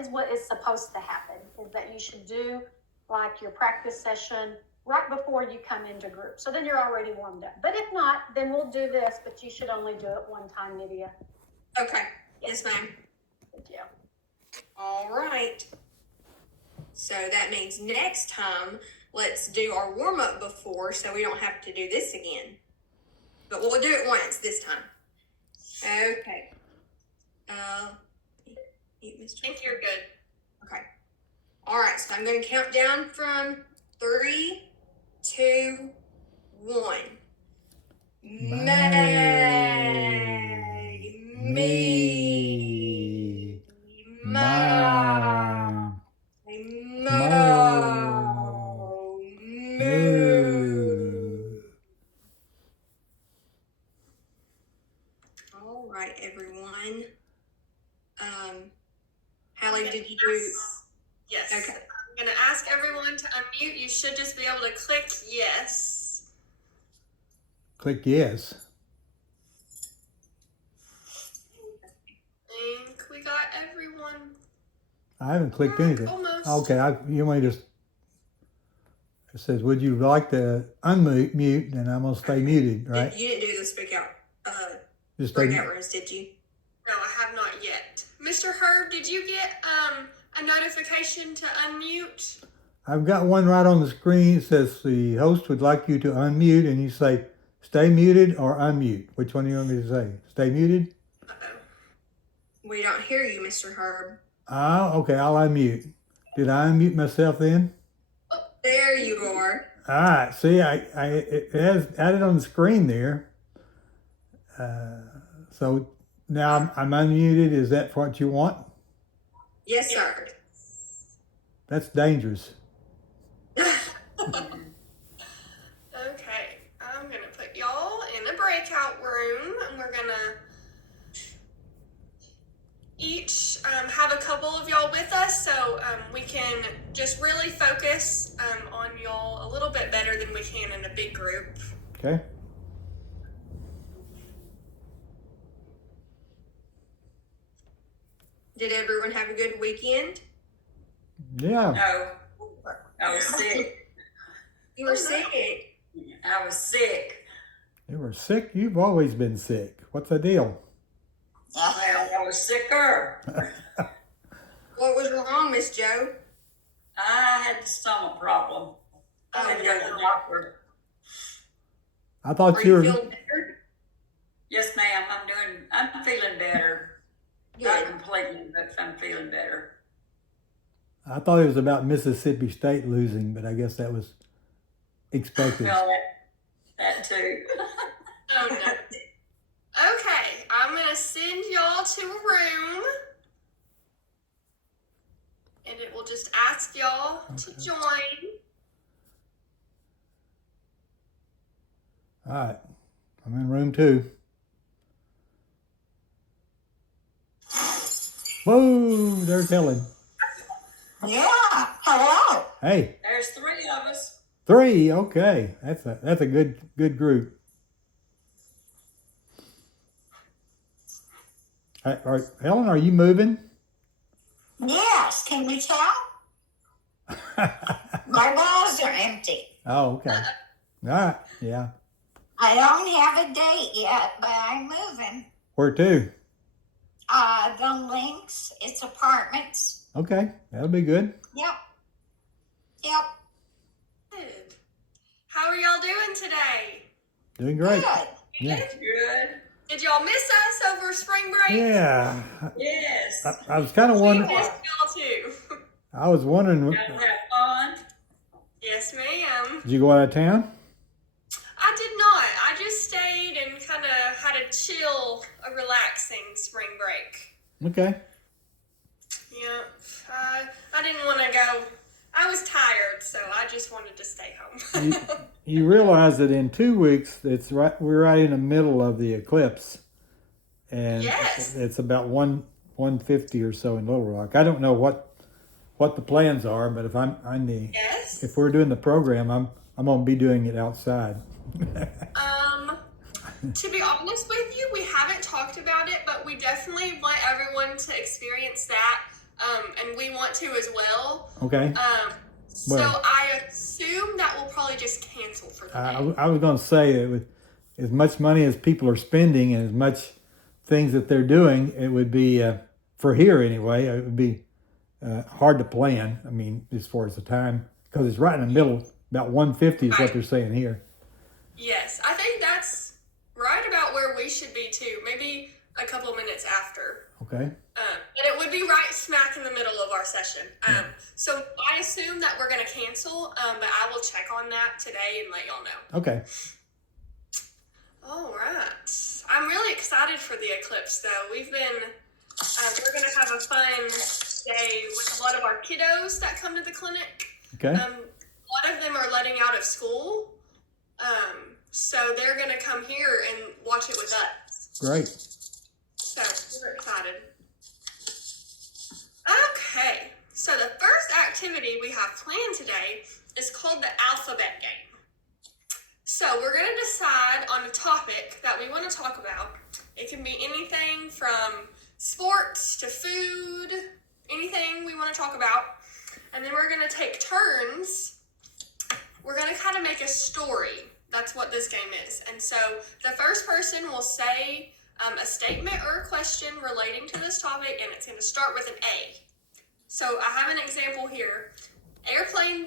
is what is supposed to happen, is that you should do like your practice session right before you come into group. So then you're already warmed up. But if not, then we'll do this, but you should only do it one time, Nydia. Okay. Yes, ma'am. Good deal. All right. So that means next time, let's do our warm-up before so we don't have to do this again. But we'll do it once this time. Okay. I think you're good. Okay. All right, so I'm going to count down from 3, 2, 1. May, me, ma, mo, moo. All right, everyone. Hallie, did you do? Yes. Okay. I'm going to ask everyone to unmute. You should just be able to click yes. Click yes. I think we got everyone. I haven't clicked anything. Almost. Okay, you might just. It says, "Would you like to unmute?" And I'm gonna stay muted, right? You didn't do the speak out. Just stay. Breakout rooms, did you? No, I have not yet. Mr. Herb, did you get a notification to unmute? I've got one right on the screen. It says the host would like you to unmute, and you say, "Stay muted" or "unmute." Which one do you want me to say? Stay muted. Uh-oh. We don't hear you, Mr. Herb. Okay, I'll unmute. Did I unmute myself then? Oh, there you are. All right. See, it has added on the screen there. So now I'm unmuted. Is that what you want? Yes, sir. Yes. That's dangerous. Okay, I'm going to put y'all in a breakout room, and we're going to each have a couple of y'all with us so we can just really focus on y'all a little bit better than we can in a big group. Okay. Did everyone have a good weekend? Yeah. No, I was sick. You were sick. I was sick. You were sick? You've always been sick. What's the deal? Well, I was sicker. What was wrong, Miss Joe? I had the stomach problem. I had to go to the doctor. I thought Are you were. you feeling better? Yes, ma'am. I'm feeling better. Not Good. completely, but I'm feeling better. I thought it was about Mississippi State losing, but I guess that was expected. Well, that too. Oh no. Okay, I'm gonna send y'all to a room, and it will just ask y'all to join. All right. I'm in room 2. Whoa, there's Helen. Yeah, hello. Hey, There's 3 of us. 3. Okay, that's a good group. Helen, are you moving? Yes, can you tell? My walls are empty. Oh, okay. All right. Yeah. I don't have a date yet, but I'm moving. Where to? The links, it's apartments. Okay, that'll be good. Yep. Good. How are y'all doing today? Doing great. Good. Yeah. Good. Did y'all miss us over spring break? Yeah. Yes. I was kind of We wondering. missed y'all too. I was wondering. Y'all have fun. Yes, ma'am. Did you go out of town? I did not. I just stayed and kind of had a chill, a relaxing spring break. Okay. Yep. I didn't want to go. I was tired, so I just wanted to stay home. You realize that in 2 weeks, we're right in the middle of the eclipse, and Yes. it's about 150 or so in Little Rock. I don't know what the plans are, but if Yes. if we're doing the program, I'm gonna be doing it outside. To be honest with you, we haven't talked about it, but we definitely want everyone to experience that. And and we want to as well. Okay. So Well- I assume that we'll probably just cancel for the day. I was going to say that with as much money as people are spending and as much things that they're doing, it would be for here anyway. It would be hard to plan. I mean, as far as the time, because it's right in the middle. About 1:50 is what Right. they're saying here. Yes, I think that's right about where we should be too. Maybe a couple minutes after. Okay. And it would be right smack in the middle of our session. So I assume that we're going to cancel, but I will check on that today and let y'all know. Okay. All right. I'm really excited for the eclipse, though. We're going to have a fun day with a lot of our kiddos that come to the clinic. Okay. A lot of them are letting out of school. So they're going to come here and watch it with us. Great. So we're excited. Okay, so the first activity we have planned today is called the alphabet game. So we're going to decide on a topic that we want to talk about. It can be anything from sports to food, anything we want to talk about. And then we're going to take turns. We're going to kind of make a story. That's what this game is. And so the first person will say a statement or a question relating to this topic, and it's going to start with an A. So I have an example here. Airplane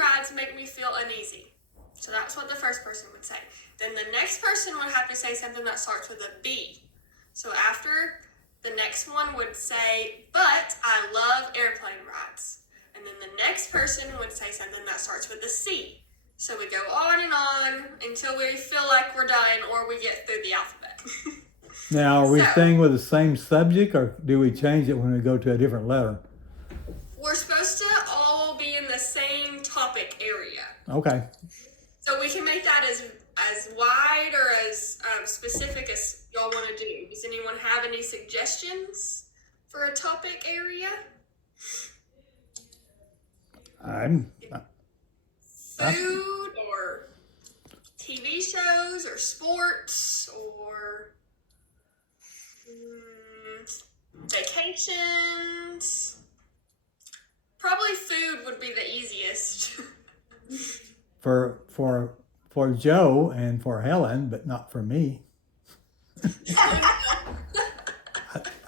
rides make me feel uneasy. So that's what the first person would say. Then the next person would have to say something that starts with a B. So after, the next one would say, but I love airplane rides. And then the next person would say something that starts with a C. So we go on and on until we feel like we're done or we get through the alphabet. Now, are we So- staying with the same subject, or do we change it when we go to a different letter? We're supposed to all be in the same topic area. Okay. So we can make that as wide or as specific as y'all want to do. Does anyone have any suggestions for a topic area? Food or TV shows or sports or vacations? Probably food would be the easiest. for Joe and for Helen, but not for me.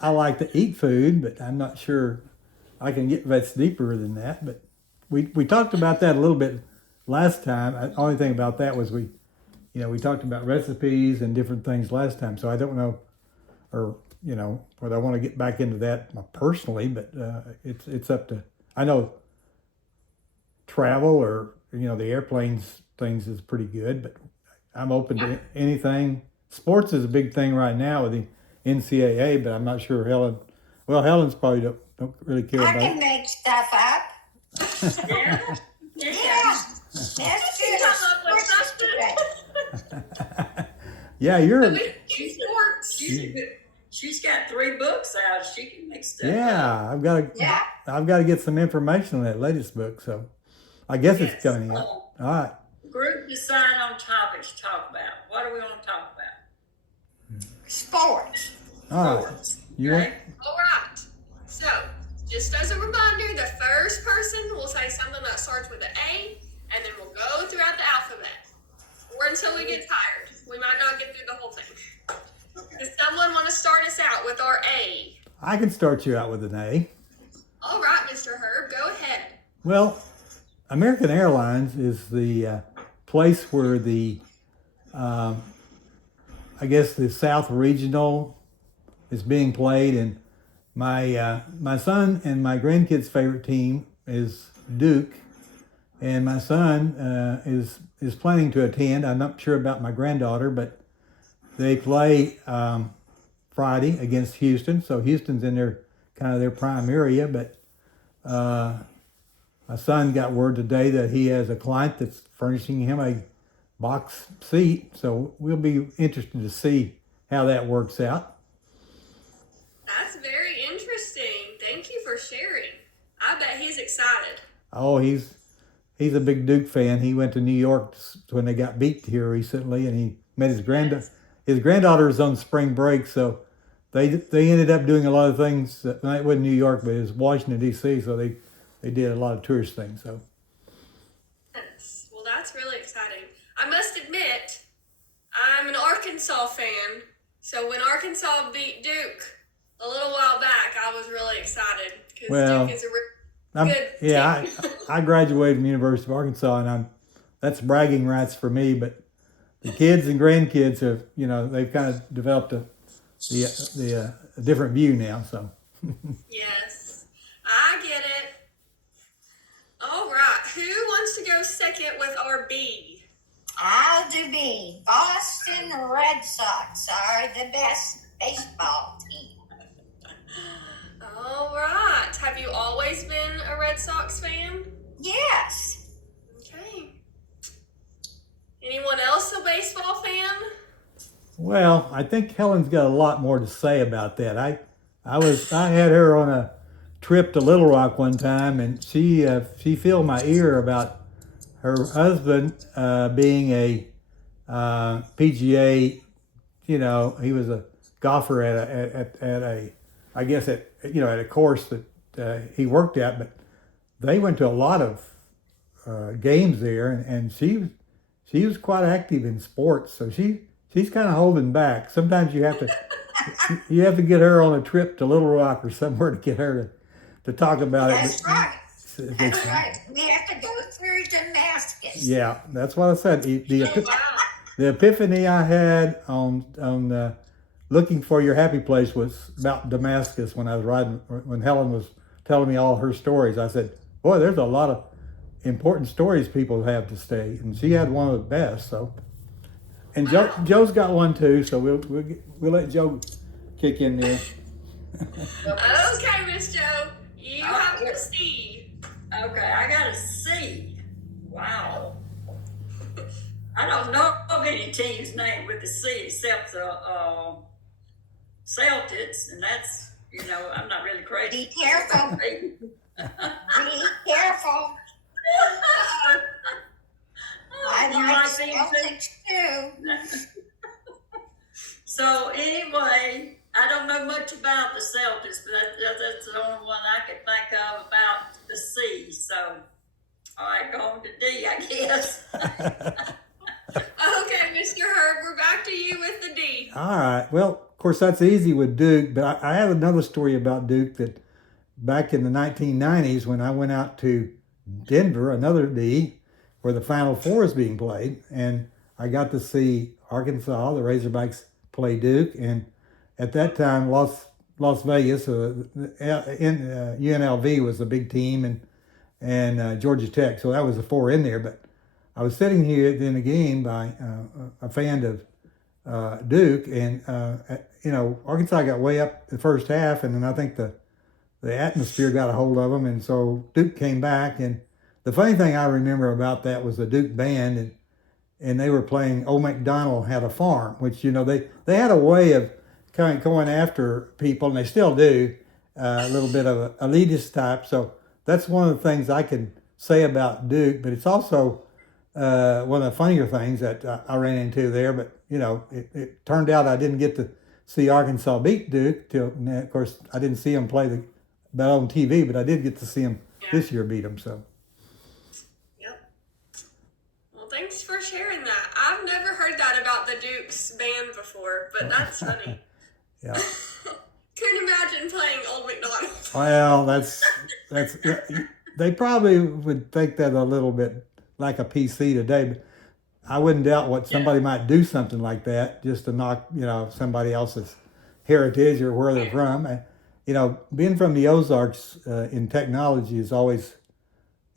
I like to eat food, but I'm not sure I can get much deeper than that. But we talked about that a little bit last time. The only thing about that was we talked about recipes and different things last time. So I don't know, or whether I want to get back into that personally. But it's up to. I know travel or the airplanes things is pretty good, but I'm open to anything. Sports is a big thing right now with the NCAA, but I'm not sure Helen's probably don't really care I about can it. make stuff up. Yeah. Yeah. That's good. Come up with something. Yeah, you're. We can do sports. She's got 3 books out. She can make stuff. Yeah, Yeah. I've got to get some information on that latest book, so I guess it's Yes. coming out. Oh, All right. group decide on topics to talk about. What do we want to talk about? Sports. All right. Sports. You want, Okay? All right. So, just as a reminder, the first person will say something that starts with an A, and then we'll go throughout the alphabet, or until we get tired. We might not get through the whole thing. Does someone want to start us out with our A? I can start you out with an A. All right, Mr. Herb, go ahead. Well, American Airlines is the place where I guess the South Regional is being played, and my son and my grandkids' favorite team is Duke, and my son is planning to attend. I'm not sure about my granddaughter, but they play Friday against Houston, so Houston's in their prime area, but. My son got word today that he has a client that's furnishing him a box seat, so we'll be interested to see how that works out. That's very interesting. Thank you for sharing. I bet he's excited. Oh, he's a big Duke fan. He went to New York when they got beat here recently, and he met his granddaughter. His granddaughter is on spring break, so they ended up doing a lot of things. It wasn't New York, but it was Washington D.C. So they did a lot of tourist things. So Yes. Well, that's really exciting. I must admit, I'm an Arkansas fan. So when Arkansas beat Duke a little while back, I was really excited because Well, Duke is a I'm, good yeah, team. I graduated from University of Arkansas, and that's bragging rights for me. But the kids and grandkids have, they've kind of developed a different view now. So Yes, I get it. All right, who wants to go second with our B? I'll do B. Boston Red Sox are the best baseball team. All right. Have you always been a Red Sox fan? Yes. Okay. Anyone else a baseball fan? well, I think Helen's got a lot more to say about that. I had her on a trip to Little Rock one time, and she filled my ear about her husband being a PGA. He was a golfer at a I guess at a course that he worked at, but they went to a lot of games there, and she was quite active in sports, so she's kind of holding back. Sometimes you have to get her on a trip to Little Rock or somewhere to get her to talk about That's it. right. But That's right. We have to go through Damascus. yeah, that's what I said. Oh, wow. The epiphany I had on looking for your happy place was about Damascus when I was riding. When Helen was telling me all her stories, I said, "Boy, there's a lot of important stories people have to stay," and she had one of the best. So, and Joe's got one too. So we'll let Joe kick in there. Okay, Miss Joe. You have yeah. to see. Okay, I got a C. Wow. I don't know of any teams named with a C except the Celtics, and that's, I'm not really crazy. Be careful. Be Be careful. I like Celtics too. So anyway, I don't know much about the Celtics, but that's the only one I could think of about the C. So, all right, going to D, I guess. Okay, Mr. Herb, we're back to you with the D. All right. Well, of course, that's easy with Duke, but I have another story about Duke that back in the 1990s when I went out to Denver, another D, where the Final Four is being played, and I got to see Arkansas, the Razorbacks, play Duke, and at that time, Las Vegas, UNLV was the big team, and Georgia Tech, so that was the four in there, but I was sitting here in the game by a fan of Duke, and Arkansas got way up the first half, and then I think the atmosphere got a hold of them, and so Duke came back. And the funny thing I remember about that was the Duke band, and they were playing "Old MacDonald Had a Farm," which they had a way of kind of going after people, and they still do, a little bit of an elitist type. So that's one of the things I can say about Duke, but it's also one of the funnier things that I ran into there. But it turned out I didn't get to see Arkansas beat Duke till, of course, I didn't see them play on TV, but I did get to see them this year beat them. So Yep. Well, thanks for sharing that. I've never heard that about the Duke's band before, but that's funny. yeah. Couldn't imagine playing Old MacDonald. Well, that's they probably would think that a little bit like a PC today, but I wouldn't doubt what somebody might do something like that just to knock somebody else's heritage or where they're from. Being from the Ozarks in technology is always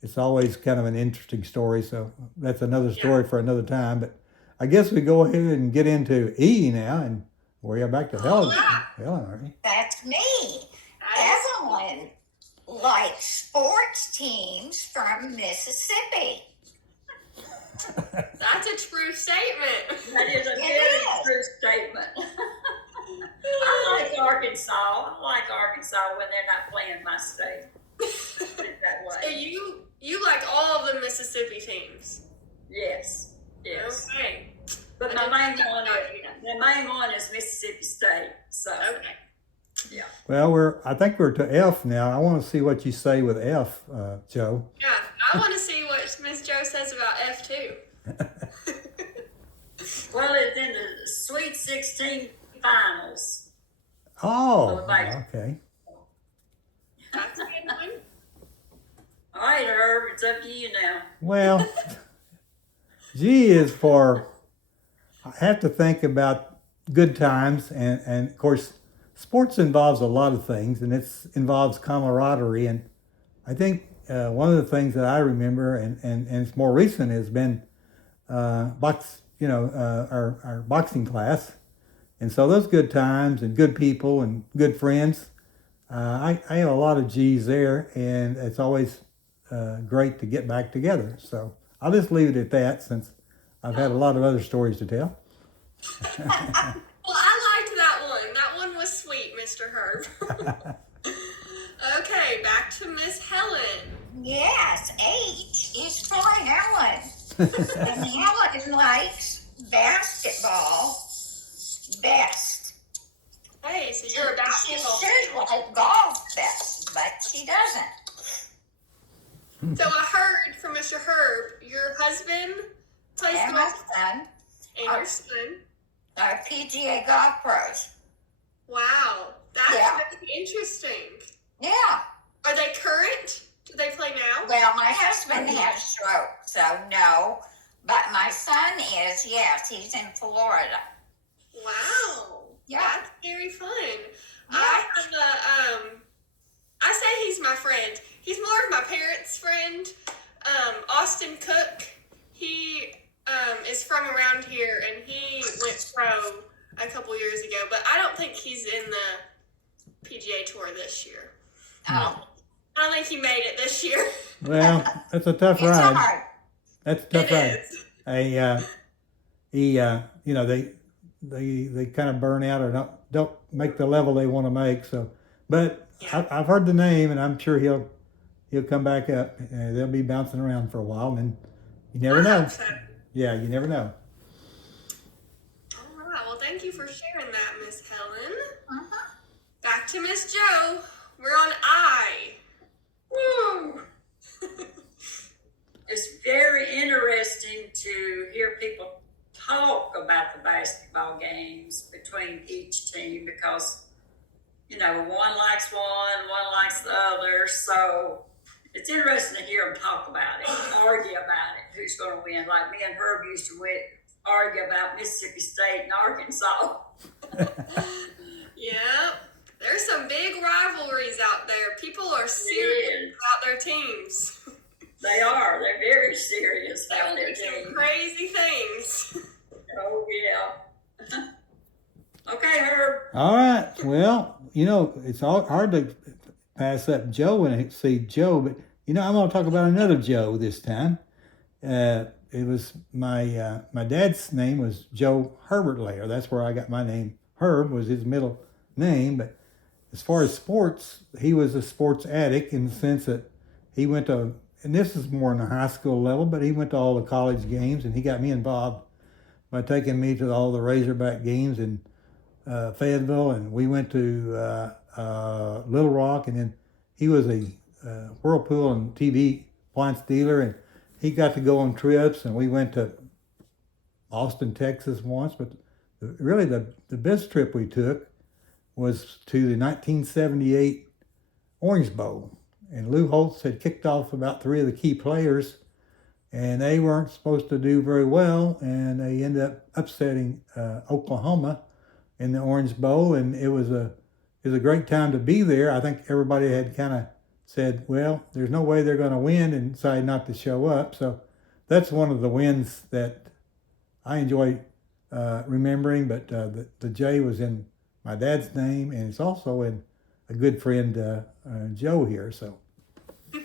kind of an interesting story. So that's another story for another time. But I guess we go ahead and get into E now, and we're back to Helen. Helen, aren't we? That's me. Evelyn likes sports teams from Mississippi. That's a true statement. That is a It very is. true statement. I like Arkansas. I like Arkansas when they're not playing my state. Put it that So way. you like all of the Mississippi teams. Yes. Okay. But my main one is Mississippi State. So Okay. Yeah. Well, I think we're to F now. I want to see what you say with F, Joe. Yeah, I want to see what Miss Joe says about F2. Well, it's in the Sweet 16 finals. Oh, Bye. okay. That's a good one. All right, Herb, it's up to you now. Well, G is for, I have to think about good times, and of course, sports involves a lot of things, and it involves camaraderie. And I think one of the things that I remember, and it's more recent, has been our boxing class. And so those good times and good people and good friends, I have a lot of G's there, and it's always great to get back together. So I'll just leave it at that, since I've had a lot of other stories to tell. Well, I liked that one. That one was sweet, Mr. Herb. Okay, back to Miss Helen. Yes, H is for Helen. And Helen likes basketball best. Hey, so you're a She basketball should fan. like golf best, but she doesn't. So I heard from Mr. Herb, your husband plays And my golf son and your son. are PGA golf pros. Wow, that's Yeah. very interesting. Yeah. Are they current? Do they play now? Well, my husband has a stroke, so no. But my son is, yes, he's in Florida. Wow. Yeah. That's very fun. Yeah. I have I say he's my friend. He's more of my parents' friend. Austin Cook. He is from around here, and he went pro a couple years ago, but I don't think he's in the PGA Tour this year. Oh, I don't think he made it this year. Well, that's a tough it's ride. hard. That's a tough It ride. is. They kind of burn out or don't make the level they want to make. So, but Yeah. I've heard the name, and I'm sure he'll come back up. They'll be bouncing around for a while, and then you never I know. hope so. Yeah, you never know. All right. Well, thank you for sharing that, Miss Helen. Uh-huh. Back to Miss Joe. We're on I. Woo! It's very interesting to hear people talk about the basketball games between each team, because, one likes one likes the other. So it's interesting to hear them talk about it, argue about it, who's going to win. Like me and Herb used to argue about Mississippi State and Arkansas. Yep. There's some big rivalries out there. People are serious about their teams. They are. They're very serious They about will their do some team. crazy things. Oh, yeah. Okay, Herb. All right. Well, it's hard to pass up Joe when I see Joe, but I'm going to talk about another Joe this time. It was my dad's name was Joe Herbert Layer. That's where I got my name. Herb was his middle name, but as far as sports, he was a sports addict in the sense that he went to, and this is more on the high school level, but he went to all the college games, and he got me involved by taking me to all the Razorback games in Fayetteville, and we went to Little Rock, and then he was a Whirlpool and TV appliance dealer, and he got to go on trips, and we went to Austin, Texas once, but really the best trip we took was to the 1978 Orange Bowl. And Lou Holtz had kicked off about 3 of the key players, and they weren't supposed to do very well, and they ended up upsetting Oklahoma in the Orange Bowl, and it was a great time to be there. I think everybody had kind of said, well, there's no way they're going to win, and decided not to show up. So that's one of the wins that I enjoy remembering, but the J was in my dad's name, and it's also in a good friend Joe here. So Yeah,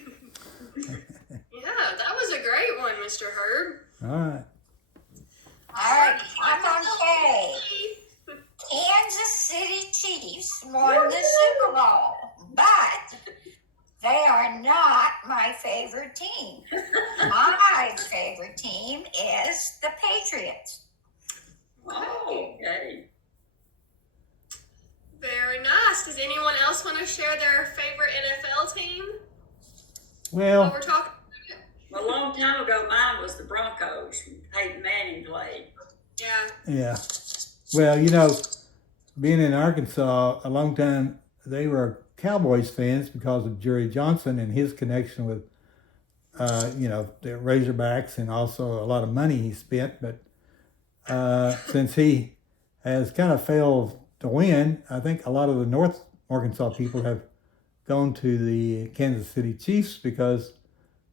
that was a great one, Mr. Herb. all right. All right, I'm on K. Kansas City Chiefs won the Super Bowl, but they are not my favorite team. My favorite team is the Patriots. Oh, okay. Very nice. Does anyone else want to share their favorite NFL team while Well, we're talking? A long time ago, mine was the Broncos. Peyton Manning played. Yeah. yeah. Well, you know, being in Arkansas a long time, they were Cowboys fans because of Jerry Johnson and his connection with, you know, the Razorbacks and also a lot of money he spent. But since he has kind of failed to win, I think a lot of the North Arkansas people have gone to the Kansas City Chiefs because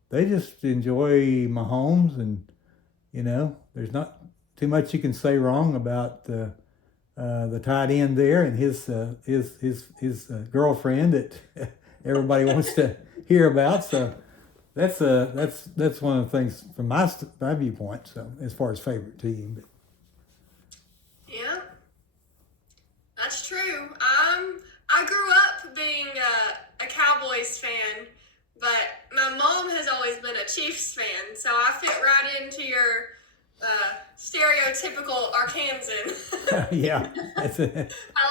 they just enjoy Mahomes, and you know, there's not too much you can say wrong about the tight end there and his girlfriend that everybody wants to hear about. So that's one of the things from my viewpoint. So as far as favorite team, but Yeah. That's true. I grew up being a Cowboys fan, but my mom has always been a Chiefs fan, so I fit right into your stereotypical Arkansan. yeah, I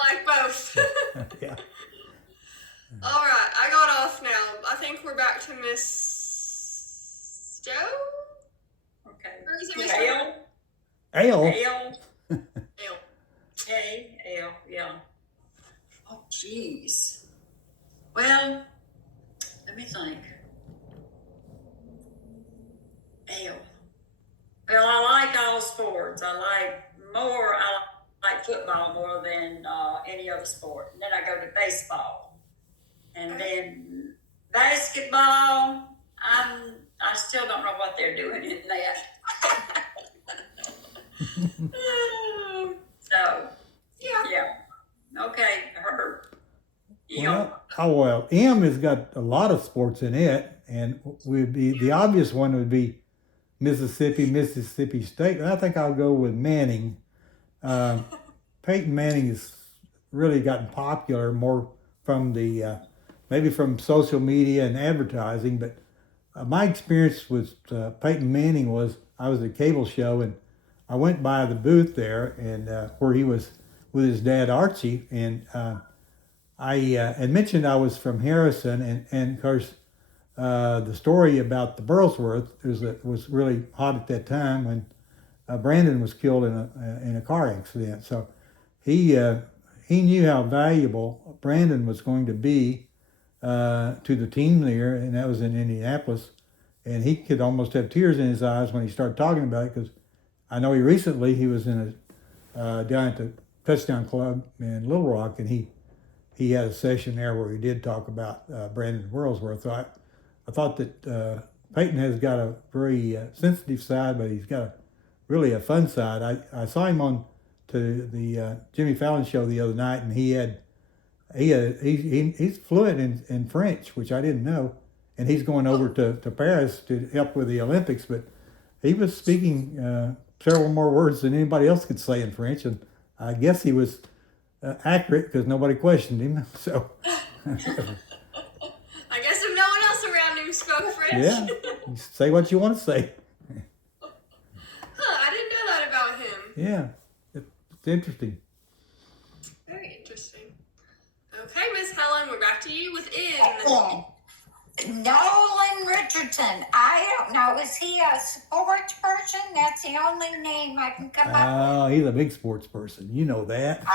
like both. yeah. All right, I got off now. I think we're back to Miss Joe? Okay. Or is it Miss Joe? Ale. Ale. Ale. Ale. Ale. Yeah. Oh, jeez. Well, let me think. Ale. Well, I like all sports. I like football more than any other sport. And then I go to baseball. And then basketball, I still don't know what they're doing in that. So, yeah. Okay, Herbert. Well, M has got a lot of sports in it, and would be the obvious one would be Mississippi State. And I think I'll go with Manning. Peyton Manning has really gotten popular more from the maybe from social media and advertising, but my experience with Peyton Manning was I was at a cable show and I went by the booth there and where he was with his dad Archie, and I had mentioned I was from Harrison, and of course the story about the Burlsworth was really hot at that time when Brandon was killed in a car accident. So he knew how valuable Brandon was going to be to the team there, and that was in Indianapolis. And he could almost have tears in his eyes when he started talking about it, because I know he was in down at the Touchdown Club in Little Rock, and he had a session there where he did talk about Brandon Burlsworth. So I thought that Peyton has got a very sensitive side, but he's got really a fun side. I saw him on to the Jimmy Fallon show the other night, and he's fluent in French, which I didn't know, and he's going over to Paris to help with the Olympics. But he was speaking several more words than anybody else could say in French, and I guess he was accurate because nobody questioned him. So I guess if no one else around him spoke French. yeah, you say what you want to say. I didn't know that about him. Yeah, it's interesting. Very interesting. Okay, Miss Helen, we're back to you with N. Nolan Richardson. I don't know. Is he a sports person? That's the only name I can come up Oh, he's a big sports person. You know that. with.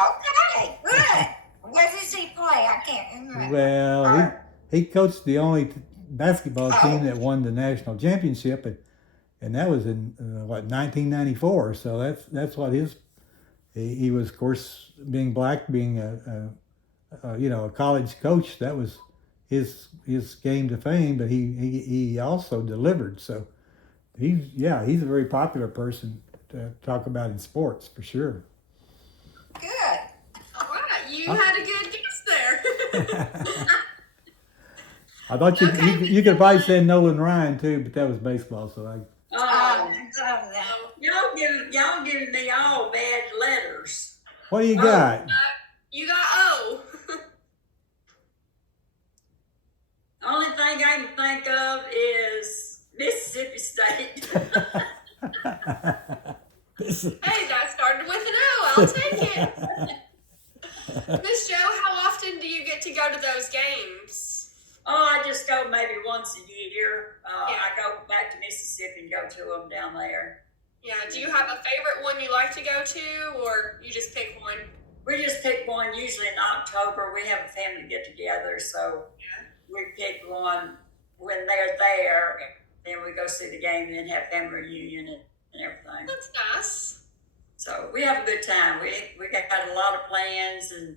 Okay, good. What does he play? I can't remember. Well, he coached the only basketball team that won the national championship, and that was in 1994. So that's what he was, of course, being black, being a college coach. That was his game to fame. But he also delivered. So he's a very popular person to talk about in sports for sure. Good. All right, you had a good guess there. I thought you could probably say Nolan Ryan too, but that was baseball. So Y'all giving me all bad letters. what do you got? You got O. Only thing I can think of is Mississippi State. Hey, that started with an O. I'll take it. Miss Joe, often do you get to go to those games? Oh, I just go maybe once a year. Yeah. I go back to Mississippi and go to them down there. Yeah. Do you have a favorite one you like to go to, or you just pick one? We just pick one usually in October. We have a family get together, so Yeah. we pick one when they're there. Then we go see the game and then have family reunion and everything. That's nice. So we have a good time. We got a lot of plans, and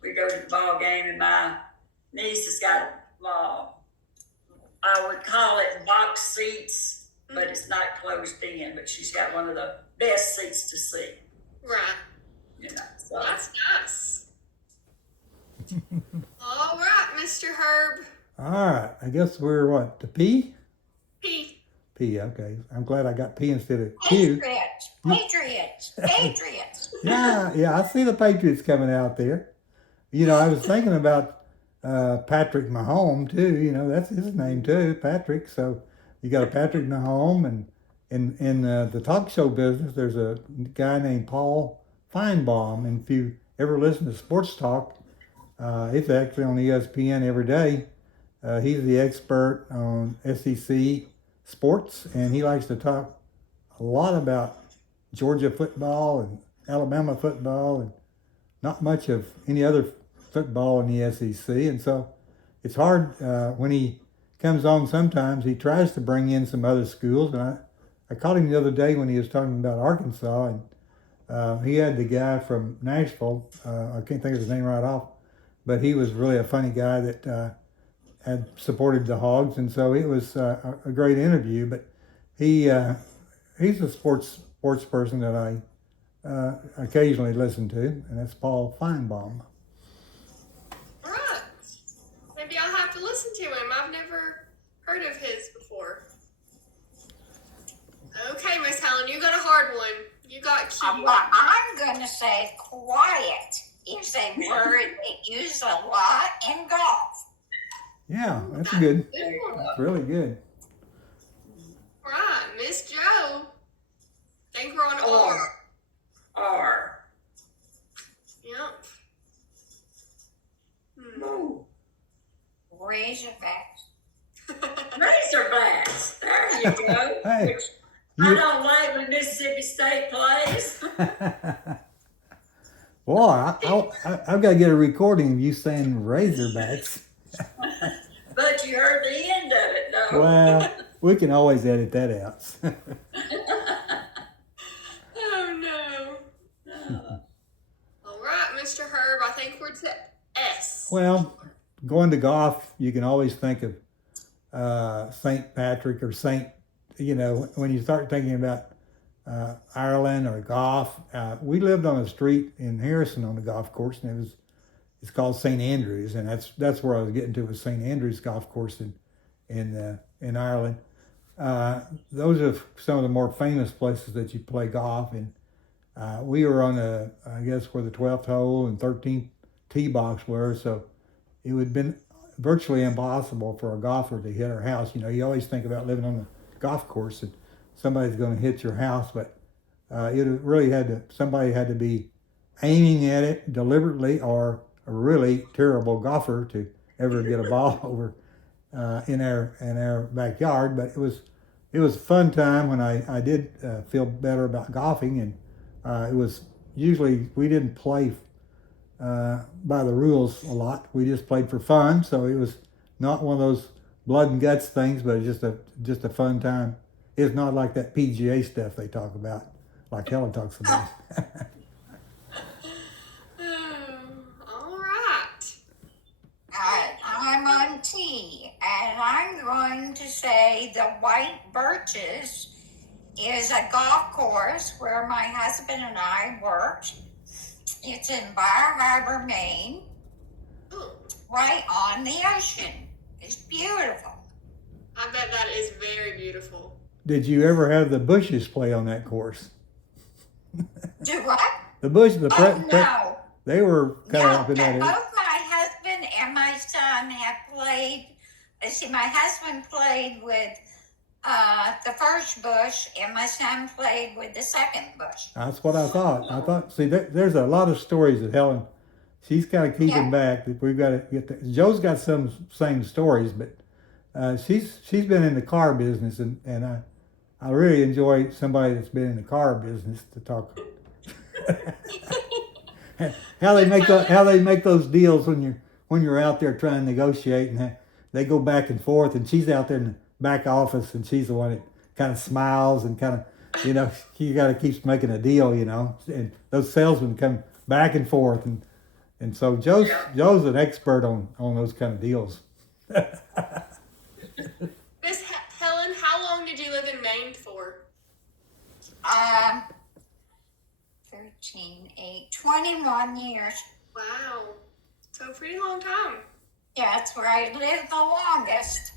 we go to the ball game. And my niece has got, I would call it box seats, but it's not closed in. But she's got one of the best seats to see. Right. You know, so Well, that's nice. All right, Mr. Herb. All right, I guess we're what, the P? P. P, okay. I'm glad I got P instead of Q. Patriots. Yeah, I see the Patriots coming out there. You know, I was thinking about Patrick Mahomes too. You know, that's his name too, Patrick. So you got a Patrick Mahomes, and in the talk show business, there's a guy named Paul Feinbaum. And if you ever listen to Sports Talk, it's actually on ESPN every day. He's the expert on SEC sports, and he likes to talk a lot about Georgia football and Alabama football, and not much of any other football in the SEC. And so it's hard when he comes on. Sometimes he tries to bring in some other schools, and I caught him the other day when he was talking about Arkansas, and he had the guy from Nashville. I can't think of his name right off, but he was really a funny guy that had supported the Hogs, and so it was a great interview. But he's a sports person that I occasionally listen to, and that's Paul Feinbaum. All right. Maybe I'll have to listen to him. I've never heard of his before. Okay, Miss Helen, you got a hard one. You got Q. What I'm going to say, quiet is a word they use a lot in golf. Yeah, that's good. Good one. That's really good. Right, Miss Joe. Think we're on R. R. Yep. Ooh, Razorbacks. Razorbacks. There you go. Hey, Which I you, don't like when Mississippi State plays. boy, I've got to get a recording of you saying Razorbacks. But you heard the end of it, though. Well, we can always edit that out. Oh no. All right, Mr. Herb, I think we're to S. Well, going to golf, you can always think of St. Patrick or St. You know, when you start thinking about Ireland or golf, we lived on a street in Harrison on the golf course, and it's called St. Andrews, and that's where I was getting to, was St. Andrews golf course in Ireland. Those are some of the more famous places that you play golf, and we were on I guess where the 12th hole and 13th tee box were, so it would have been virtually impossible for a golfer to hit our house. You know, you always think about living on the golf course and somebody's going to hit your house, but it really somebody had to be aiming at it deliberately, or a really terrible golfer to ever get a ball over in our backyard. But it was a fun time when I did feel better about golfing, and it was usually, we didn't play by the rules a lot. We just played for fun, so it was not one of those blood and guts things, but just a fun time. It's not like that PGA stuff they talk about, like Helen talks about. All right. I'm on T, and I'm going to say the White Birches is a golf course where my husband and I worked. It's in Bar Harbor, Maine, Ooh, right on the ocean. It's beautiful. I bet that is very beautiful. Did you ever have the Bushes play on that course? Do what? The Bushes, No. they were kind of No, up in that area. both my husband and my son have played. See, my husband played with the first bush, and my son played with the second bush. That's what I thought. See, there's a lot of stories that Helen she's kind of keeping Yeah. back. We've got to get the, Joe's got some same stories, but she's been in the car business, and I really enjoy somebody that's been in the car business to talk. how they make those deals when you're out there trying to negotiate, and they go back and forth, and she's out there in the back office, and she's the one that kind of smiles and kind of, you got to keep making a deal, and those salesmen come back and forth, and so Joe's an expert on those kind of deals. Miss Helen, how long did you live in Maine for? 13, 8, 21 years. Wow. So a pretty long time. Yeah, that's where I lived the longest.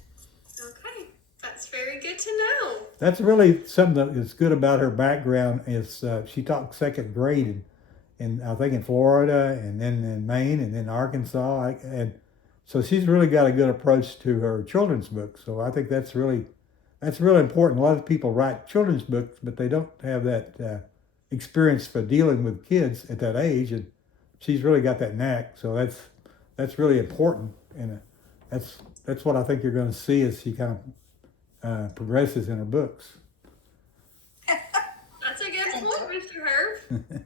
Okay. That's very good to know. That's really something that is good about her background is she taught second grade in I think in Florida, and then in Maine, and then Arkansas, and so she's really got a good approach to her children's books. So I think that's really important. A lot of people write children's books, but they don't have that experience for dealing with kids at that age, and she's really got that knack. So that's really important, and that's what I think you're going to see as she kind of progresses in her books. That's a good point, Mr. Herb. I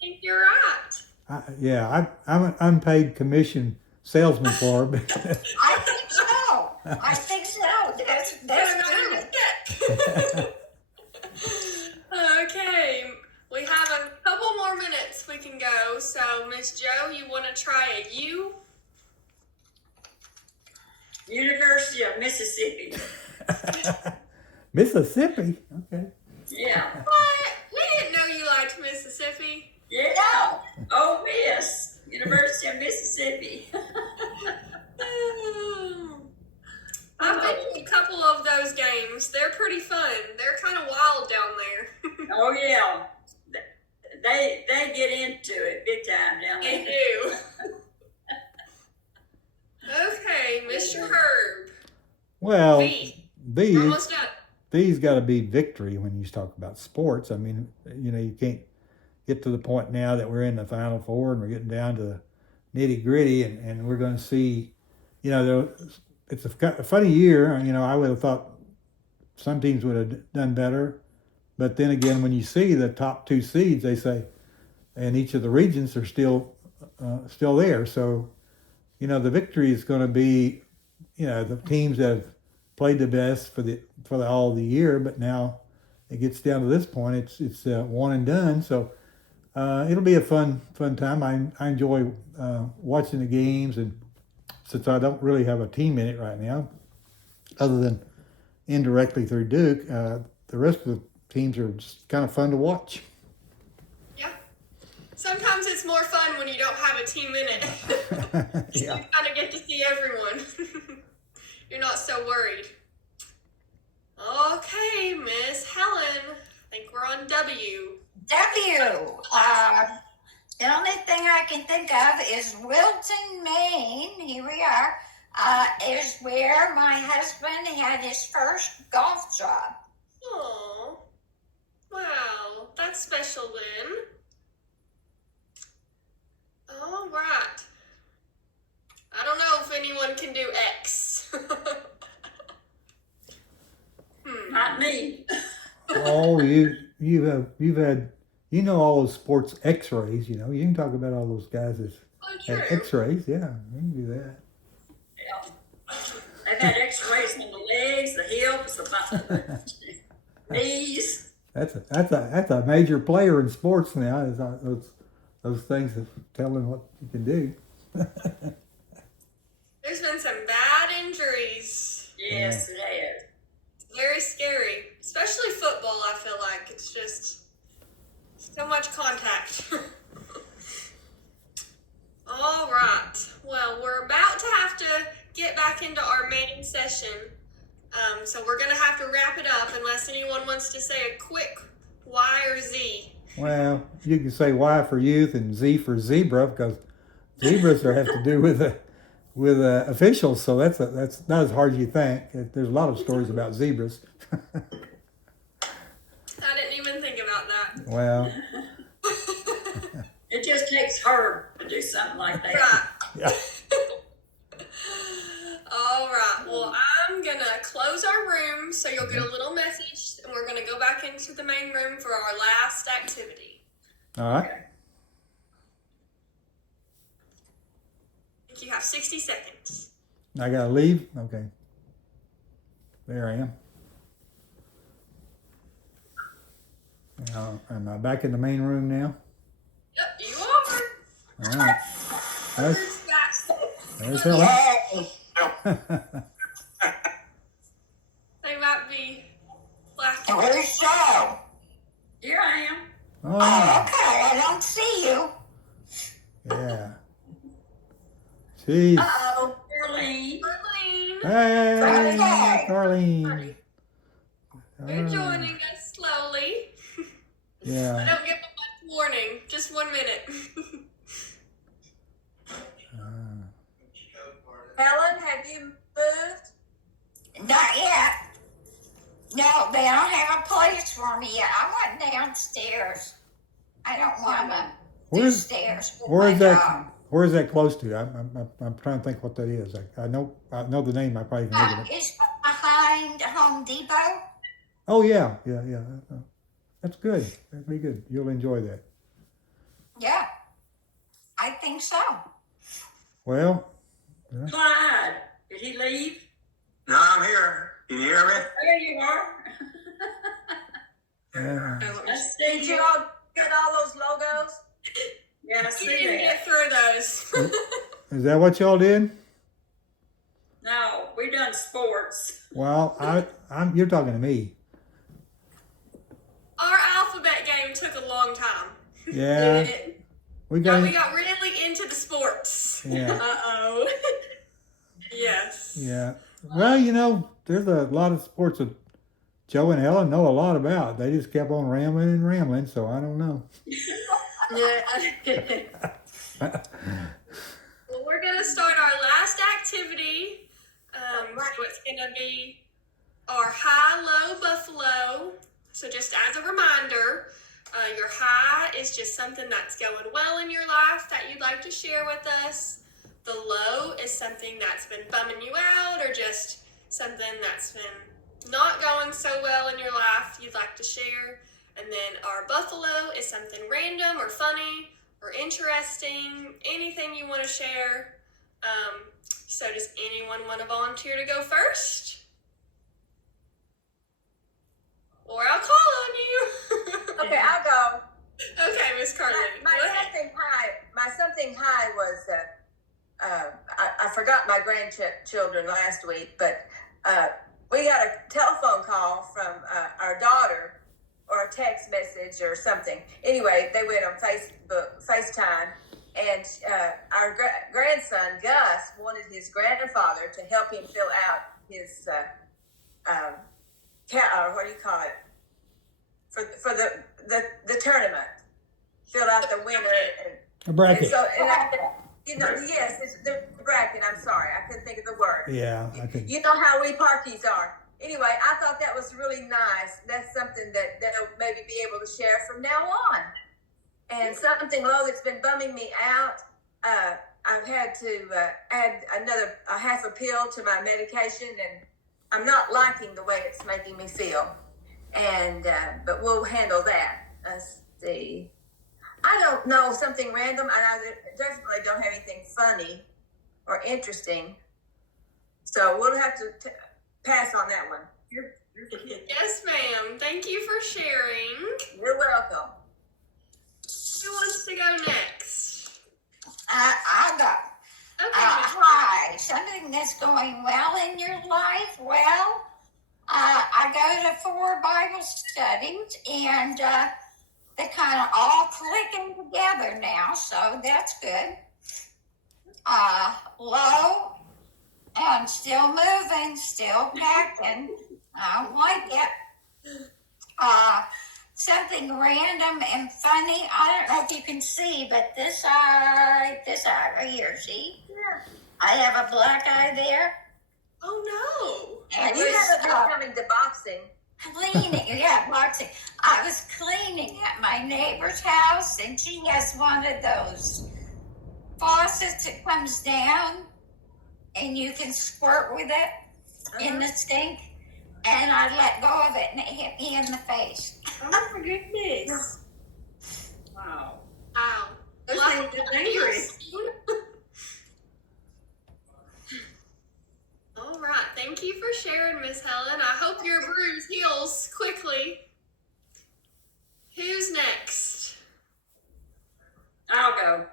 think you're right. I'm an unpaid commission salesman for her. But I think so. I think so. That's good. Okay. We have a couple more minutes we can go. So, Miss Joe, you want to try a U? University of Mississippi. Mississippi, okay. Yeah. What? We didn't know you liked Mississippi. Yeah. No. Oh, Miss. University of Mississippi. I've been to a couple of those games. They're pretty fun. They're kind of wild down there. Oh, yeah. They get into it big time down They there. do. Okay, Mr. Herb. Well, B. these Almost done. these got to be victory when you talk about sports. I mean, you can't get to the point now that we're in the Final Four and we're getting down to the nitty gritty, and we're going to see, it's a funny year. I would have thought some teams would have done better, but then again, when you see the top two seeds, they say, and each of the regions are still there. So, the victory is going to be, the teams that have played the best for all the year. But now it gets down to this point. It's one and done. So it'll be a fun time. I enjoy watching the games, and since I don't really have a team in it right now, other than indirectly through Duke, the rest of the teams are just kind of fun to watch. Yeah. Sometimes it's more fun when you don't have a team in it. Yeah. You kind of get to see everyone. You're not so worried. Okay, Miss Helen. I think we're on W. W. The only thing I can think of is Wilton, Maine. Here we are. Is where my husband had his first golf job. Oh, wow, that's special then. All right. I don't know if anyone can do X. Not me. Oh, you've had all those sports X-rays. You can talk about all those guys that Oh, had true. X-rays. Yeah, we can do that. They've had x-rays on the legs, the hips, the knees. That's a major player in sports now. Is those things that telling what you can do. There's been some bad injuries. Yes, it has. It's very scary, especially football. I feel like it's just so much contact. All right. Well, we're about to have to get back into our main session. So we're going to have to wrap it up unless anyone wants to say a quick Y or Z. Well, you can say Y for youth and Z for zebra, because zebras have to do with officials. So that's not as hard as you think. There's a lot of stories about zebras. I didn't even think about that. Well, It just takes her to do something like that. Right. Yeah. All right. Well, I'm gonna close our room so you'll get a little message, and we're gonna go back into the main room for our last activity. All right. Okay. I think you have 60 seconds. I gotta leave? Okay. There I am. Now, am I back in the main room now? Yep, you are. All right. There's, Who's back? there's Helen. Yay. They might be laughing. Where's Joe? Here I am. Oh, Oh, okay, I don't see you. yeah. Jeez. Uh-oh, Darlene. Arlene, Hey, Okay. Darlene. you're Ah, joining us slowly. I Yeah. don't give them much warning. Just 1 minute. Ah. Helen, have you moved? Not yet. No, they don't have a place for me yet. I want downstairs. I don't want to do Where's stairs. with where my is that? job. Where is that close to? I'm trying to think what that is. I know the name. I probably can look at it. It's behind Home Depot. Oh yeah. That's good. That'd be good. You'll enjoy that. Yeah, I think so. Well, Clyde, did he leave? No, I'm here. Can you hear me? There you are. yeah. I see Did you you. all get all those logos? Yeah, I You see didn't that. get through those. Is that what y'all did? No, we done sports. Well, I'm. You're talking to me. Our alphabet game took a long time. Yeah. We Yeah, got. we got really into the sports. Yeah. Uh-oh. Yes. Yeah. Well, there's a lot of sports that Joe and Helen know a lot about. They just kept on rambling and rambling, so I don't know. Well, we're gonna start our last activity. So it's gonna be our high-low buffalo. So just as a reminder, your high is just something that's going well in your life that you'd like to share with us. The low is something that's been bumming you out, or just something that's been not going so well in your life you'd like to share. And then our buffalo is something random or funny or interesting, anything you want to share. So does anyone want to volunteer to go first? Or I'll call on you. Okay, I'll go. Okay, Miss Carlin. My Go ahead. something high was I forgot my grandchildren last week, but we got a telephone call from our daughter, or a text message or something. Anyway, they went on FaceTime, and our grandson Gus wanted his grandfather to help him fill out his what do you call it, for the tournament, fill out the winner and. A bracket. So, yes, it's the bracket. I'm sorry, I couldn't think of the word. Yeah, I think. You know how we Parkies are. Anyway, I thought that was really nice. That's something that they'll maybe be able to share from now on. And something low that's been bumming me out. I've had to add a half a pill to my medication, and I'm not liking the way it's making me feel. And but we'll handle that. Let's see. I don't know, something random, and I definitely don't have anything funny or interesting. So we'll have to pass on that one. Yes, ma'am. Thank you for sharing. You're welcome. Who wants to go next? I'll go. Okay, Miss Hi, something that's going well in your life? Well, I go to 4 Bible studies, and they're kind of all clicking together now, so that's good. Low, and still moving, still packing. I don't like it. Something random and funny. I don't know if you can see, but this eye right here, see? Yeah. I have a black eye there. Oh And you haven't been coming to boxing. cleaning, yeah, boxing. I was cleaning at my neighbor's house, and she has one of those faucets that comes down, and you can squirt with it in the sink. And I let go of it, and it hit me in the face. Oh my goodness. Wow. Wow. Those Well, things are dangerous. All right. Thank you for sharing, Miss Helen. I hope your bruise heals quickly. Who's next? I'll go.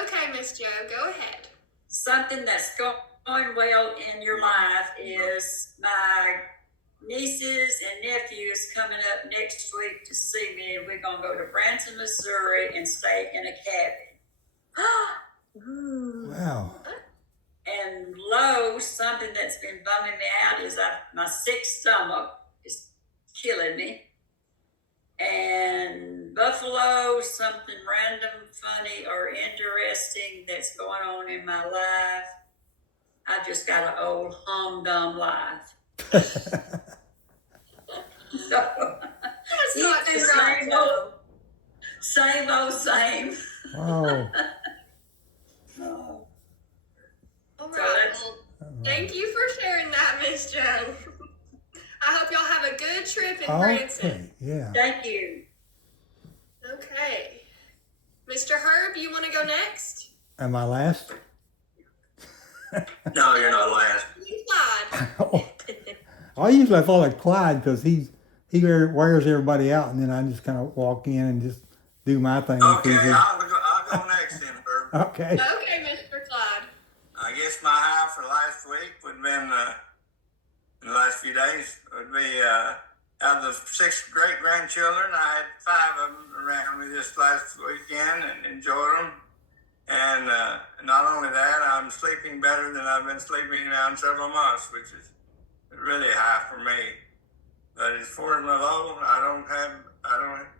Okay, Miss Jo, go ahead. Something that's going well in your life is my nieces and nephews coming up next week to see me. We're going to go to Branson, Missouri and stay in a cabin. Wow. And something that's been bumming me out is my sick stomach is killing me. And Buffalo, something random, funny, or interesting that's going on in my life. I just got an old humdum life. So, That's not too same right. old, same. Wow. Oh. All So right. that's- Well, thank you for sharing that, Miss Jo. I hope y'all have a good trip in Branson. Okay. Yeah. Thank you. Okay. Mr. Herb, you want to go next? Am I last? No, you're not last. You Clyde. I usually follow Clyde because he wears everybody out, and then I just kind of walk in and just do my thing. Okay, I'll go next then, Herb. Okay. Okay, Mr. Clyde. I guess my high for last week would have been, in the last few days, would be, out of the 6 great-grandchildren, I had 5 of them around me this last weekend and enjoyed them. And not only that, I'm sleeping better than I've been sleeping now in several months, which is really high for me. But as far as my low, I don't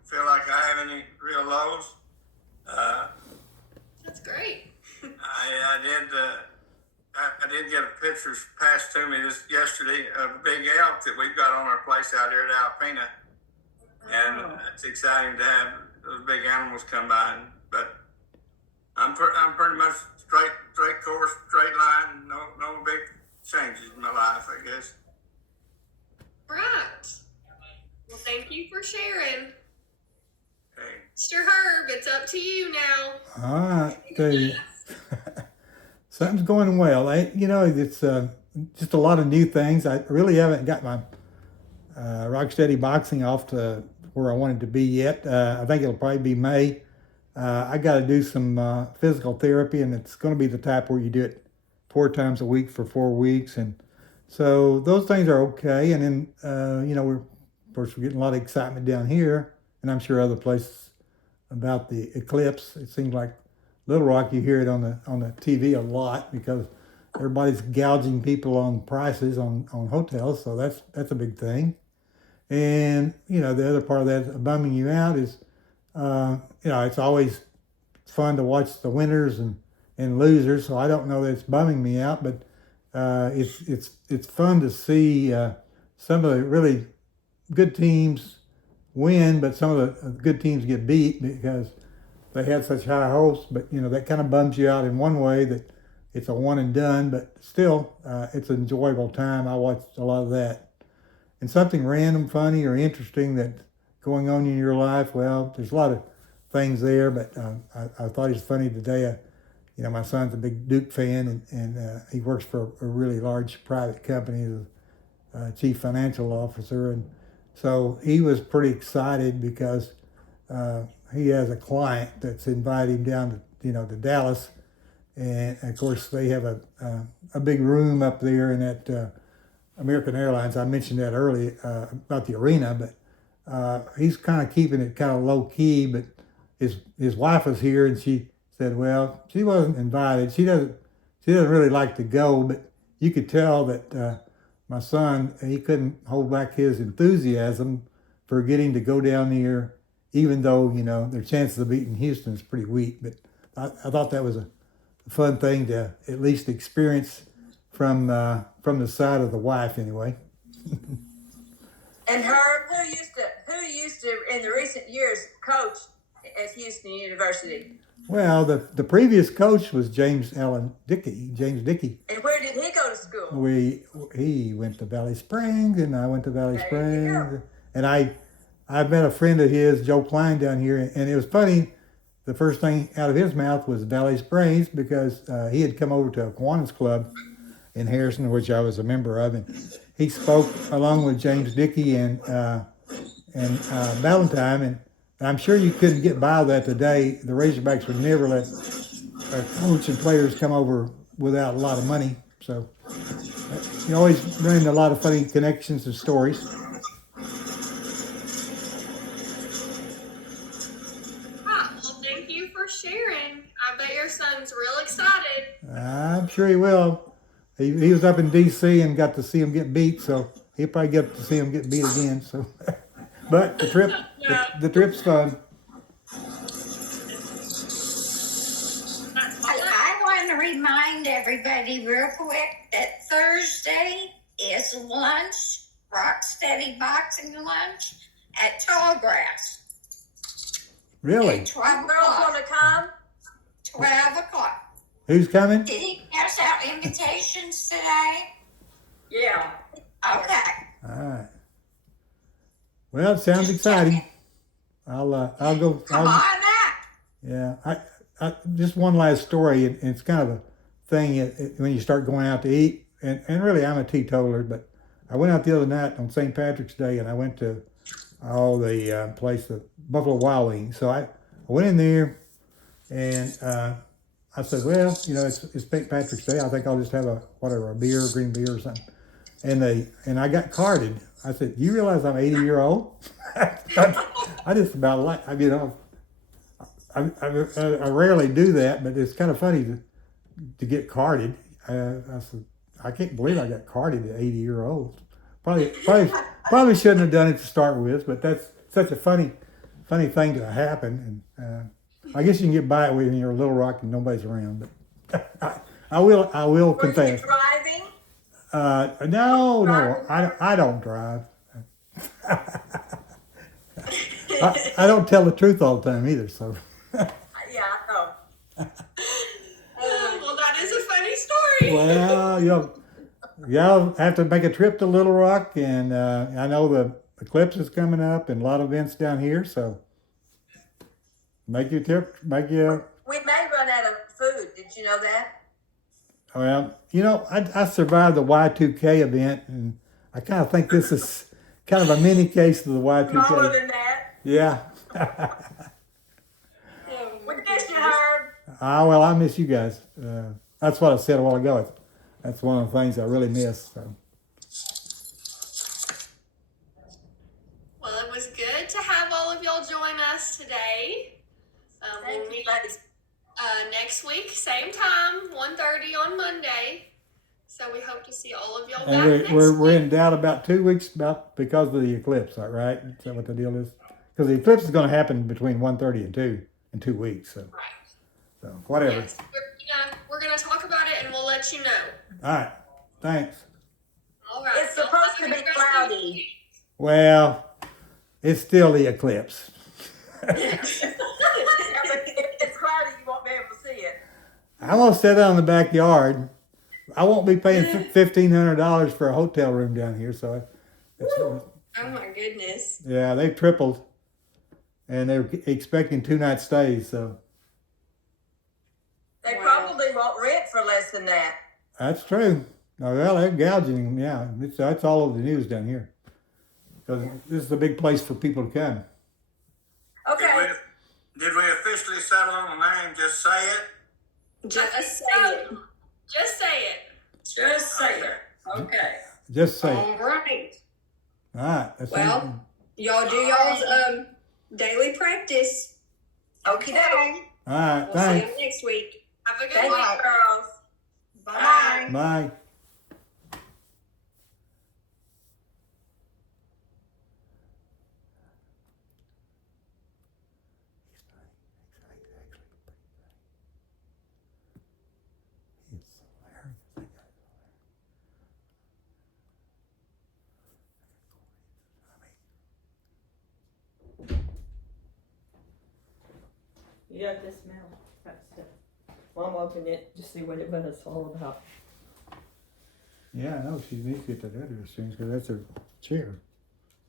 feel like I have any real lows. That's great. I did get a picture passed to me yesterday of a big elk that we've got on our place out here at Alpena. And it's exciting to have those big animals come by. But I'm pretty much straight course, straight line, no big changes in my life, I guess. Right. Well, thank you for sharing. Okay. Mr. Herb, it's up to you now. All right. Tell you, something's going well. It's just a lot of new things. I really haven't got my Rocksteady boxing off to where I wanted to be yet. I think it'll probably be May. I got to do some physical therapy, and it's going to be the type where you do it 4 times a week for 4 weeks. And so those things are okay. And then, we're getting a lot of excitement down here, and I'm sure other places about the eclipse. It seems like Little Rock, you hear it on the TV a lot because everybody's gouging people on prices on hotels. So that's a big thing. And, the other part of that bumming you out is, it's always fun to watch the winners and losers. So I don't know that it's bumming me out, but it's fun to see some of the really good teams win, but some of the good teams get beat because they had such high hopes. But that kind of bums you out in one way that it's a one and done. But still, it's an enjoyable time. I watched a lot of that. And something random, funny, or interesting that's going on in your life. Well, there's a lot of things there, but I thought it was funny today. My son's a big Duke fan, and he works for a really large private company as chief financial officer, and so he was pretty excited because he has a client that's invited him down to Dallas, and of course they have a big room up there in that American Airlines. I mentioned that earlier about the arena, but he's kind of keeping it kind of low key. But his wife was here, and she said, well, she wasn't invited. She doesn't really like to go, but you could tell that my son, he couldn't hold back his enthusiasm for getting to go down there, even though, their chances of beating Houston is pretty weak. But I thought that was a fun thing to at least experience from the side of the wife anyway. And Herb, who used to in the recent years coach at Houston University? Well, the previous coach was James Dickey. And where did he go to school? He went to Valley Springs, and I went to Valley There you Springs, and I met a friend of his, Joe Klein, down here, and it was funny. The first thing out of his mouth was Valley Springs because he had come over to a Kiwanis Club in Harrison, which I was a member of, and he spoke along with James Dickey and Valentine, and I'm sure you couldn't get by with that today. The Razorbacks would never let a coach and players come over without a lot of money, so you always run into a lot of funny connections and stories. Well, thank you for sharing. I bet your son's real excited. I'm sure he will. He was up in D.C. and got to see him get beat, so he'll probably get to see him get beat again. So, but the trip's fun. I want to remind everybody real quick that Thursday is lunch, Rocksteady boxing lunch at Tallgrass Really? at 12 Girls o'clock. want to come? 12 o'clock. Who's coming? Did he pass out invitations today? Yeah. Okay. All right. Well, it sounds exciting. I'll go. Come on out. Yeah. I just one last story. It's kind of a thing when you start going out to eat, and really I'm a teetotaler, but I went out the other night on St. Patrick's Day, and I went to the place, the Buffalo Wild Wings. So I went in there, and I said, well, it's St. Patrick's Day. I think I'll just have a beer, green beer or something. And I got carded. I said, you realize I'm 80 years old? I just about like, I rarely do that, but it's kind of funny to get carded. I said, I can't believe I got carded at 80 years old. Probably shouldn't have done it to start with, but that's such a funny thing to happen. And I guess you can get by it when you're in Little Rock and nobody's around. But I will Were confess. you driving? No, I don't drive. I don't tell the truth all the time either. So. Yeah, I know. Well, that is a funny story. Well, y'all have to make a trip to Little Rock, and I know the eclipse is coming up, and a lot of events down here. So make your trip. We may run out of food. Did you know that? Well, I survived the Y2K event, and I kind of think this is kind of a mini case of the Y2K. Smaller than that. Yeah. We miss you, Herb. Well, I miss you guys. That's what I said a while ago. That's one of the things I really miss. So. Well, it was good to have all of y'all join us today. We'll Thank you, meet buddy. next week, same time, 1:30 on Monday. So we hope to see all of y'all back And next we're week. in doubt about 2 weeks because of the eclipse, right? Is that what the deal is? Because the eclipse is going to happen between 1:30 and 2 in 2 weeks. So, Right. so whatever. Yes, we're gonna talk about it and we'll let you know. All right. Thanks. All right. It's Y'all supposed have to a be good rest of cloudy. your week. Well, it's still the eclipse. Yeah, but if it's cloudy, you won't be able to see it. I'm going to sit out in the backyard. I won't be paying $1,500 for a hotel room down here. So, Oh my goodness. yeah, they've tripled. And they're expecting 2-night stays. So, They Wow. probably won't rent for less than that. that's true. Oh, well, they're gouging them. Yeah, that's all over the news down here. Because this is a big place for people to come. Okay. Did we officially settle on the name? Just say it? Just say it. Just say it. Just say it. Okay. Just say it. All right. All right. That's Well, y'all do y'all's daily practice. Okie doke. all right. We'll Thanks. see you next week. Have a good Thank week. you, girls. Bye. Bye. You got this smell. That stuff. Well, I'm opening it to see what it was all about. Yeah, I know she needs to get that other thing because that's her chair.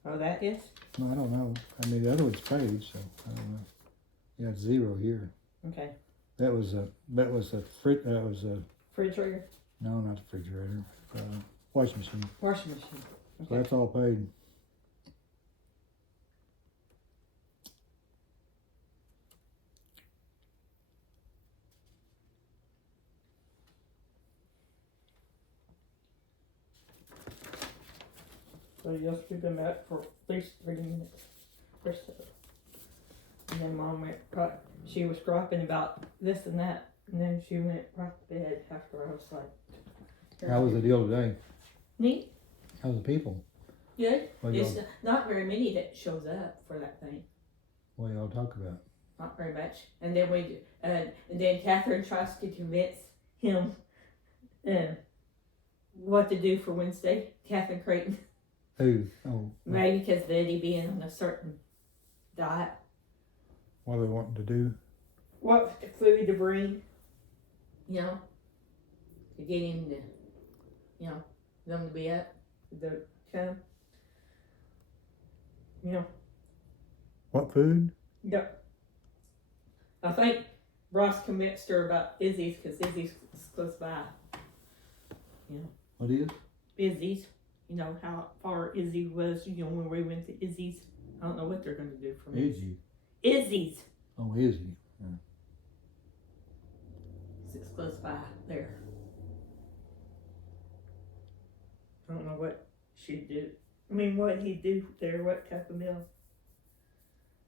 Oh, that is? No, I don't know. I mean, the other one's paid, so I don't know. Yeah, it's 0 here. Okay. That was a Refrigerator? no, not the refrigerator. Washing machine. Washing machine. So Okay. that's all paid. So you'll speak them out for at least 30 minutes or so. And then Mom went, she was griping about this and that, and then she went right to bed after I was like, How was the deal today? Neat. How's the people? Good. What It's y'all, not very many that shows up for that thing. what y'all talk about? Not very much. And then and then Catherine tries to convince him what to do for Wednesday. Catherine Creighton. Who? Oh, Maybe because of Eddie being on a certain diet. what are they wanting to do? What food to bring, you know, to get him to, you know, them to be up, the come, you know. What food? Yep. I think Ross convinced her about Izzy's because Izzy's close by. What is? Izzy's, you know how far Izzy was, you know, when we went to Izzy's. I don't know what they're going to do for me. Izzy. Izzy's. Oh, Izzy. Yeah. It's close by there. I don't know what she'd do. I mean, what he'd do there, what type of meal.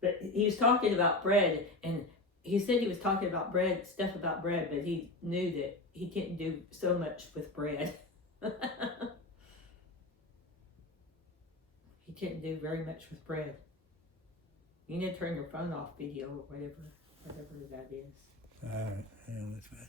But he was talking about bread, and he said he was talking about bread, stuff about bread, but he knew that he couldn't do so much with bread. He couldn't do very much with bread. You need to turn your phone off video or whatever that is. Alright, yeah, that's fine.